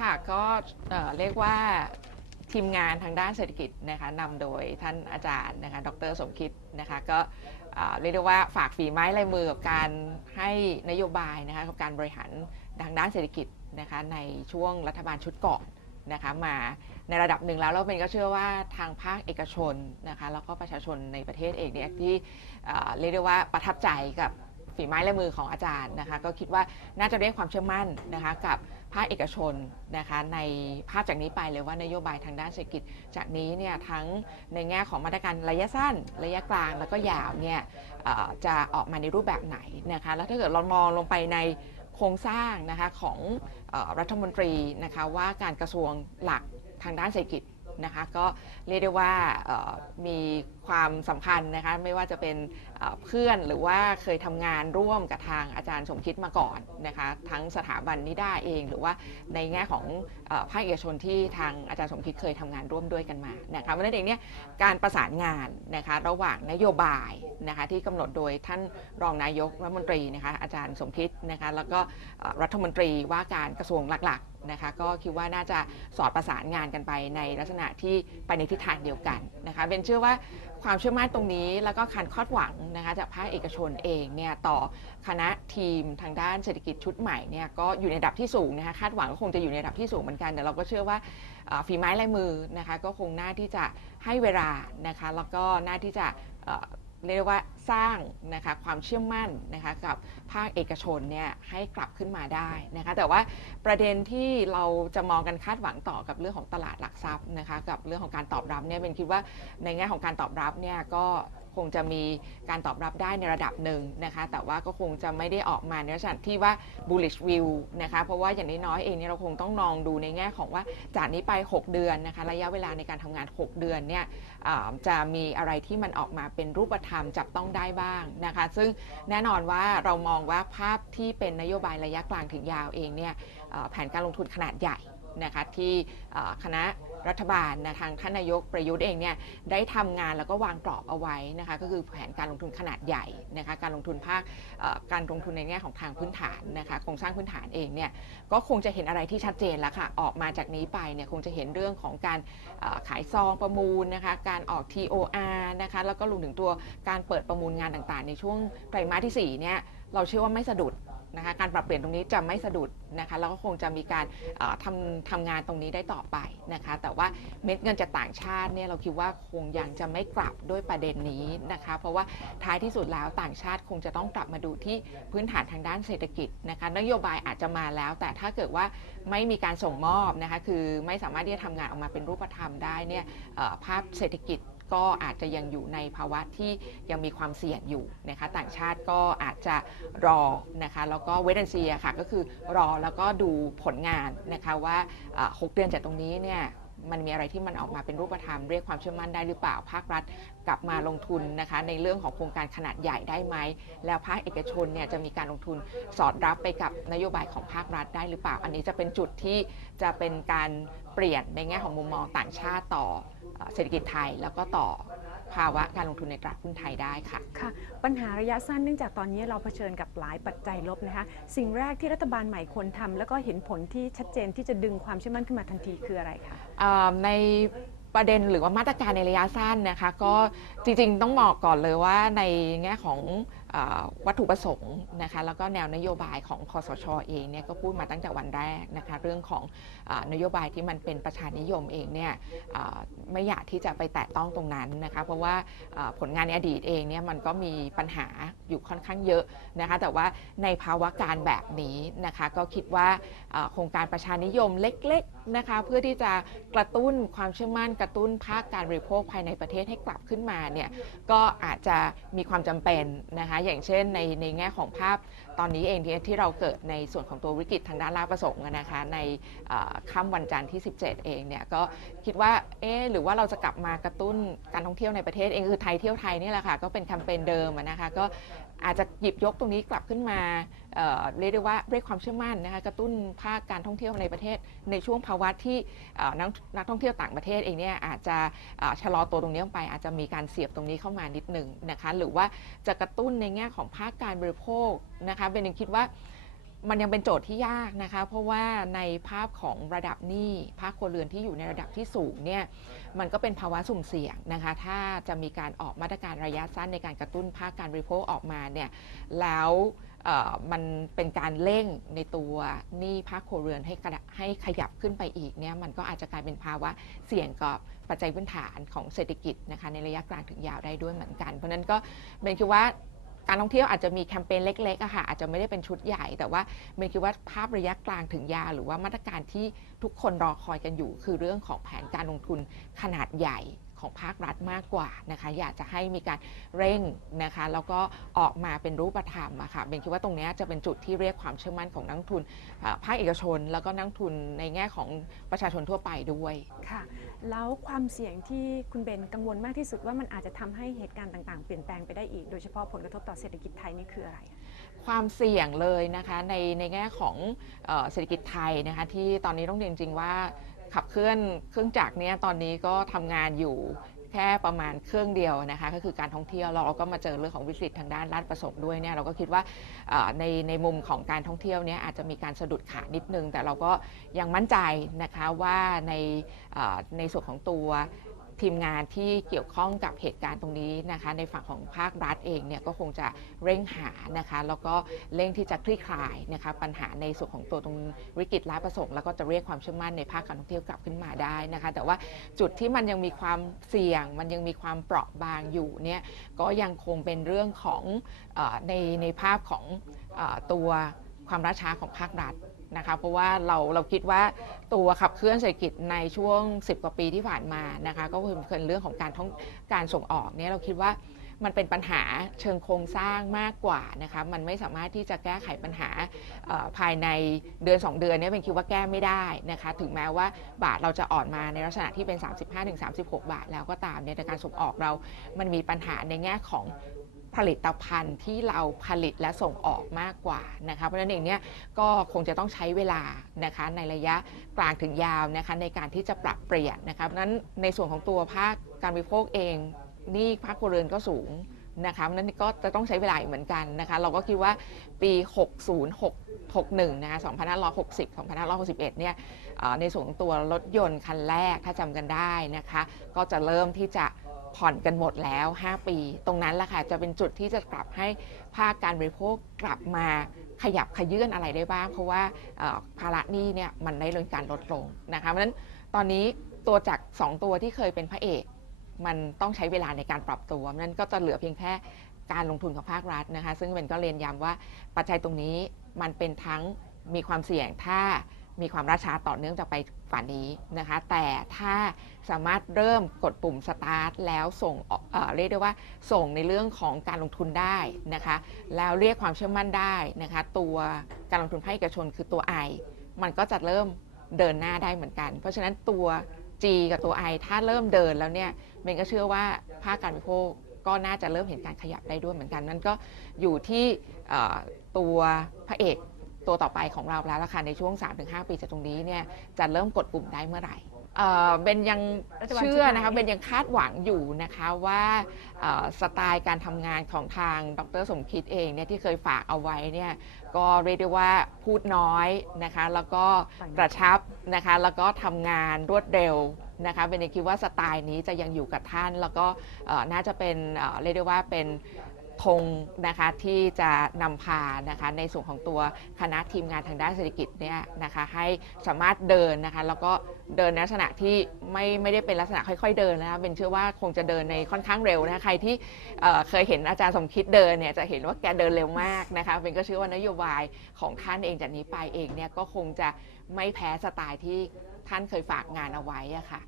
ค่ะก็เรียกว่าทีมงานทางด้านเศรษฐกิจนะคะนำโดยท่านอาจารย์นะคะดรสมคิดนะคะก็เรียกได้ว่าฝากฝีไม้ลายมือกับการให้นโยบายนะคะกับการบริหารทางด้านเศรษฐกิจนะคะในช่วงรัฐบาลชุดก่อนนะคะมาในระดับหนึ่งแล้วเราเป็นก็เชื่อว่าทางภาคเอกชนนะคะแล้วก็ประชาชนในประเทศเองเนี่ยที่เรียกได้ว่าประทับใจกับฝีไม้ลายมือของอาจารย์นะคะก็คิดว่าน่าจะเรียกความเชื่อมั่นนะคะกับ ภาคเอกชนนะคะในภาพจากนี้ไปเลยว่านโยบายทางด้านเศรษฐกิจ จากนี้เนี่ยทั้งในแง่ของมาตรการระยะสั้น ระยะกลางแล้วก็ยาวเนี่ยจะออกมาในรูปแบบไหนนะคะแล้วถ้าเกิดเรามองลงไปในโครงสร้างนะคะของอรัฐมนตรีนะคะว่าการกระทรวงหลักทางด้านเศรษฐกิจนะคะก็เรียกได้ว่ามี ความสำคัญนะคะไม่ว่าจะเป็นเพื่อนหรือว่าเคยทำงานร่วมกับทางอาจารย์สมคิดมาก่อนนะคะทั้งสถาบันนิด้าเอง หรือว่าในแง่ของภาคเอกชนที่ทางอาจารย์สมคิดเคยทำงานร่วมด้วยกันมานะคะเพราะฉะนั้นเองเนี่ยการประสานงานนะคะระหว่างนโยบายนะคะที่กำหนดโดยท่านรองนายกรัฐมนตรีนะคะอาจารย์สมคิดนะคะแล้วก็รัฐมนตรีว่าการกระทรวงหลักๆนะคะก็คิดว่าน่าจะสอดประสานงานกันไปในลักษณะที่ไปในทิศทางเดียวกันนะคะเป็นเชื่อว่าความเชื่อมั่นตรงนี้แล้วก็การคาดหวังนะคะจากภาคเอกชนเองเนี่ยต่อคณะทีมทางด้านเศรษฐกิจชุดใหม่เนี่ยก็อยู่ในระดับที่สูงนะคะคาดหวังก็คงจะอยู่ในระดับที่สูงเหมือนกันแต่เราก็เชื่อว่าฝีไม้ลายมือนะคะก็คงน่าที่จะให้เวลานะคะแล้วก็น่าที่จะเรียกว่า สร้างนะคะความเชื่อมั่นนะคะกับภาคเอกชนเนี่ยให้กลับขึ้นมาได้นะคะแต่ว่าประเด็นที่เราจะมองกันคาดหวังต่อกับเรื่องของตลาดหลักทรัพย์นะคะกับเรื่องของการตอบรับเนี่ยเป็นคิดว่าในแง่ของการตอบรับเนี่ยก็คงจะมีการตอบรับได้ในระดับหนึ่งนะคะ แต่ว่าก็คงจะไม่ได้ออกมาในลักษณะที่ว่า bullish view นะคะ เพราะว่าอย่างน้อยๆเองเนี่ยเราคงต้องลองดูในแง่ของว่าจากนี้ไป 6 เดือนนะคะ ระยะเวลาในการทำงาน 6 เดือนเนี่ยจะมีอะไรที่มันออกมาเป็นรูปธรรมจับต้องได้บ้างนะคะ ซึ่งแน่นอนว่าเรามองว่าภาพที่เป็นนโยบายระยะกลางถึงยาวเองเนี่ยแผนการลงทุนขนาดใหญ่นะคะที่คณะรัฐบาลนะทางท่านนายกประยุทธ์เองเนี่ยได้ทำงานแล้วก็วางกรอบเอาไว้นะคะก็คือแผนการลงทุนขนาดใหญ่นะคะการลงทุนภาคการลงทุนในแง่ของทางพื้นฐานนะคะโครงสร้างพื้นฐานเองเนี่ยก็คงจะเห็นอะไรที่ชัดเจนแล้วค่ะออกมาจากนี้ไปเนี่ยคงจะเห็นเรื่องของการขายซองประมูลนะคะการออก TOR นะคะแล้วก็รวมถึงตัวการเปิดประมูลงานต่างๆ ในช่วงไตรมาสที่4เนี่ยเราเชื่อว่าไม่สะดุดนะคะการปรับเปลี่ยนตรงนี้จะไม่สะดุดนะคะแล้วก็คงจะมีการทำทำงานตรงนี้ได้ต่อไปนะคะ แต่ว่าเม็ดเงินจากต่างชาติเนี่ยเราคิดว่าคงยังจะไม่กลับด้วยประเด็นนี้นะคะ เพราะว่าท้ายที่สุดแล้วต่างชาติคงจะต้องกลับมาดูที่พื้นฐานทางด้านเศรษฐกิจนะคะนโยบายอาจจะมาแล้ว แต่ถ้าเกิดว่าไม่มีการส่งมอบนะคะคือไม่สามารถที่จะทำงานออกมาเป็นรูปธรรมได้เนี่ยภาพเศรษฐกิจ ก็อาจจะยังอยู่ในภาวะที่ยังมีความเสี่ยงอยู่นะคะต่างชาติก็อาจจะรอนะคะแล้วก็เวทแอนซียค่ะก็คือรอแล้วก็ดูผลงานนะคะว่าเอ่อหกเดือนจากตรงนี้เนี่ย มันมีอะไรที่มันออกมาเป็นรูปธรรมเรียกความเชื่อมั่นได้หรือเปล่าภาครัฐกลับมาลงทุนนะคะในเรื่องของโครงการขนาดใหญ่ได้ไหม แล้วภาคเอกชนเนี่ยจะมีการลงทุนสอดรับไปกับนโยบายของภาครัฐได้หรือเปล่า อันนี้จะเป็นจุดที่จะเป็นการเปลี่ยนในแง่ของมุมมองต่างชาติต่อเศรษฐกิจไทยแล้วก็ต่อภาวะการลงทุนในตลาดหุ้นไทยได้ค่ะค่ะ ปัญหาระยะสั้นเนื่องจากตอนนี้เราเผชิญกับหลายปัจจัยลบนะคะ สิ่งแรกที่รัฐบาลใหม่ควรทำแล้วก็เห็นผลที่ชัดเจนที่จะดึงความเชื่อมั่นขึ้นมาทันทีคืออะไรคะ ในประเด็นหรือว่ามาตรการในระยะสั้นนะคะ ก็จริงๆต้องบอกก่อนเลยว่าในแง่ของวัตถุประสงค์นะคะแล้วก็แนวนโยบายของคอสชเองเนี่ยก็พูดมาตั้งแต่วันแรกนะคะเรื่องของอนโยบายที่มันเป็นประชานิยมเองเนี่ยไม่อยากที่จะไปแตะต้องตรงนั้นนะคะเพราะว่าผลงานในอดีตเองเนี่ยมันก็มีปัญหาอยู่ค่อนข้างเยอะนะคะแต่ว่าในภาวะการแบบนี้นะคะก็คิดว่าโครงการประชานิยมเล็ก นะคะเพื่อที่จะกระตุ้นความเชื่อมั่นกระตุ้นภาคการบริโภคภายในประเทศให้กลับขึ้นมาเนี่ยก็อาจจะมีความจำเป็นนะคะอย่างเช่นในในแง่ของภาพตอนนี้เองที่ที่เราเกิดในส่วนของตัววิกฤตทางด้านลาประสงค์นะคะในค่ำวันจันทร์ที่ 17 เองเนี่ยก็คิดว่าเอ๊หรือว่าเราจะกลับมากระตุ้นการท่องเที่ยวในประเทศเองคือไทยเที่ยวไทยนี่แหละค่ะก็เป็นแคมเปญเดิมนะคะก็อาจจะหยิบยกตรงนี้กลับขึ้นมาเเรียกได้ว่าเรียกความเชื่อมั่นนะคะกระตุ้นภาคการท่องเที่ยวในประเทศในช่วงภาวะที่นักนักท่องเที่ยวต่างประเทศเองเนี่ยอาจจะชะลอตัวตรงนี้ลงไป อาจจะมีการเสียบตรงนี้เข้ามานิดหนึ่งนะคะหรือว่าจะกระตุ้นในแง่ของภาคการบริโภคนะคะเบนยังคิดว่ามันยังเป็นโจทย์ที่ยากนะคะ เพราะว่าในภาพของระดับหนี้ภาคครัวเรือนที่อยู่ในระดับที่สูงเนี่ยมันก็เป็นภาวะสุ่มเสี่ยงนะคะ ถ้าจะมีการออกมาตรการระยะสั้นในการกระตุ้นภาคการบริโภคออกมาเนี่ยแล้ว มันเป็นการเร่งในตัวหนี้ภาคโครเรือนให้กระให้ขยับขึ้นไปอีกเนี่ยมันก็อาจจะกลายเป็นภาวะเสี่ยงกับปัจจัยพื้นฐานของเศรษฐกิจนะคะในระยะกลางถึงยาวได้ด้วยเหมือนกัน เพราะนั้นก็เบนคิดว่าการท่องเที่ยวอาจจะมีแคมเปญเล็กๆอะค่ะอาจจะไม่ได้เป็นชุดใหญ่ แต่ว่าเบนคิดว่าภาพระยะกลางถึงยาวหรือว่ามาตรการที่ทุกคนรอคอยกันอยู่ คือเรื่องของแผนการลงทุนขนาดใหญ่ ของภาครัฐมากกว่านะคะอยากจะให้มีการเร่งนะคะแล้วก็ออกมาเป็นรูปธรรมอะค่ะเบนคิดว่าตรงเนี้ยจะเป็นจุดที่เรียกความเชื่อมั่นของนักลงทุนอ่าภาคเอกชน แล้วก็นักลงทุนในแง่ของประชาชนทั่วไปด้วยค่ะแล้วความเสี่ยงที่คุณเบนกังวลมากที่สุดว่ามันอาจจะทำให้เหตุการณ์ต่างๆ เปลี่ยนแปลงไปได้อีกโดยเฉพาะผลกระทบต่อเศรษฐกิจไทยนี่คืออะไรความเสี่ยงเลยนะคะในในแง่ของเออเศรษฐกิจไทยนะคะที่ตอนนี้ต้องเรียนจริงว่า ขับเคลื่อนเครื่องจักรเนี่ยตอนนี้ก็ทำงานอยู่แค่ประมาณเครื่องเดียวนะคะก็คือการท่องเที่ยวเราก็มาเจอเรื่องของวิกฤตทางด้านลาดประสงค์ด้วยเนี่ยเราก็คิดว่าในในมุมของการท่องเที่ยวเนี่ยอาจจะมีการสะดุดขานิดนึง แต่เราก็ยังมั่นใจนะคะว่าในในส่วนของตัว ทีมงานที่เกี่ยวข้องกับเหตุการณ์ตรงนี้นะคะ ในฝั่งของภาครัฐเองเนี่ยก็คงจะเร่งหานะคะ แล้วก็เร่งที่จะคลี่คลายนะคะปัญหาในส่วนของตัวตรงวิกฤตร้ายประสงค์แล้วก็จะเรียกความเชื่อมั่นในภาคการท่องเที่ยวกลับขึ้นมาได้นะคะ แต่ว่าจุดที่มันยังมีความเสี่ยง มันยังมีความเปราะบางอยู่เนี่ยก็ยังคงเป็นเรื่องของอในในภาพของอตัว ความล่าช้าของภาครัฐนะคะเพราะว่าเราเราคิดว่าตัวขับเคลื่อนเศรษฐกิจในช่วง 10 กว่าปีที่ผ่านมานะคะก็คือเป็นเรื่องของการท่องการส่งออกเนี่ยเราคิดว่ามันเป็นปัญหาเชิงโครงสร้างมากกว่านะคะมันไม่สามารถที่จะแก้ไขปัญหาภายในเดือน 2 เดือนเนี่ยเป็นคิดว่าแก้ไม่ได้นะคะถึงแม้ว่าบาทเราจะอ่อนมาในลักษณะที่เป็น 35-36 บาทแล้วก็ตามเนี่ยแต่การส่งออกเรามันมีปัญหาในแง่ของ ผลิตภัณฑ์ที่เราผลิตและส่งออกมากกว่านะคะเพราะฉะนั้นเองเนี่ยก็คงจะต้องใช้เวลานะคะในระยะกลางถึงยาวนะคะในการที่จะปรับเปลี่ยนนะคะเพราะนั้นในส่วนของตัวภาคการบริโภคเองนี่ภาคครัวเรือนก็สูงนะคะเพราะนั้นก็จะต้องใช้เวลาอีกเหมือนกันนะคะเราก็คิดว่าปี 6061นะคะ2560 2561เนี่ยเอ่อในส่วนของตัวรถยนต์คันแรกถ้าจำกันได้นะคะ ก็จะเริ่มที่จะ ผ่อนกันหมดแล้ว 5 ปี ตรงนั้นแหละค่ะจะเป็นจุดที่จะกลับให้ภาคการบริโภคกลับมาขยับขยื่นอะไรได้บ้าง เพราะว่าภาระหนี้เนี่ยมันได้ลดการลดลงนะคะเพราะฉะนั้นตอนนี้ตัวจาก 2 ตัวที่เคยเป็นพระเอก มันต้องใช้เวลาในการปรับตัวนั้นก็จะเหลือเพียงแค่การลงทุนของภาครัฐนะคะ ซึ่งเป็นก็เรียนย้ำว่าปัจจัยตรงนี้มันเป็นทั้งมีความเสี่ยงถ้า มีความราช้าต่อเนื่องจากไปฝ่านี้นะคะ แต่ถ้าสามารถเริ่มกดปุ่มสตาร์ทแล้วส่งเเรียกได้ว่าส่งในเรื่องของการลงทุนได้นะคะ แล้วเรียกความเชื่อมั่นได้นะคะ ตัวการลงทุนภาคเอกชนคือตัว I มันก็จะเริ่มเดินหน้าได้เหมือนกัน เพราะฉะนั้นตัว G กับตัว I ถ้าเริ่มเดินแล้วเนี่ยเมนก็เชื่อว่าภาคการบริโภคก็น่าจะเริ่มเห็นการขยับได้ด้วยเหมือนกันนั่นก็อยู่ที่ตัวพระเอก ตัวต่อไปของเราแล้วราคาในช่วง 3-5 ปีจากตรงนี้เนี่ยจะเริ่มกดปุ่มได้เมื่อไหร่เอ่อเบนยังรัฐบาลเชื่อชุดไหนนะคะเบนยังคาดหวังอยู่นะคะว่าเอ่อสไตล์การทำงานของทางดรสมคิดเองเนี่ยที่เคยฝากเอาไว้เนี่ยก็เรียกได้ว่าพูดน้อยนะคะแล้วก็กระชับนะคะแล้วก็ทำงานรวดเร็วนะคะเบนยังคิดว่าสไตล์นี้จะยังอยู่กับท่าน แล้วก็เอ่อน่าจะเป็นเอ่อเรียกได้ว่าเป็น ธงนะคะที่จะนำพานะคะในส่วนของตัวคณะทีมงานทางด้านเศรษฐกิจเนี่ยนะคะให้สามารถเดินนะคะแล้วก็เดินในลักษณะที่ไม่ไม่ได้เป็นลักษณะค่อย ๆ เดินนะคะเป็นเชื่อว่าคงจะเดินในค่อนข้างเร็วนะคะใครที่เอ่อเคยเห็นอาจารย์สมคิดเดินเนี่ยจะเห็นว่าแกเดินเร็วมากนะคะเป็นก็เชื่อว่านโยบายของท่านเองจากนี้ไปเองเนี่ยก็คงจะไม่แพ้สไตล์ที่ท่านเคยฝากงานเอาไว้อะค่ะ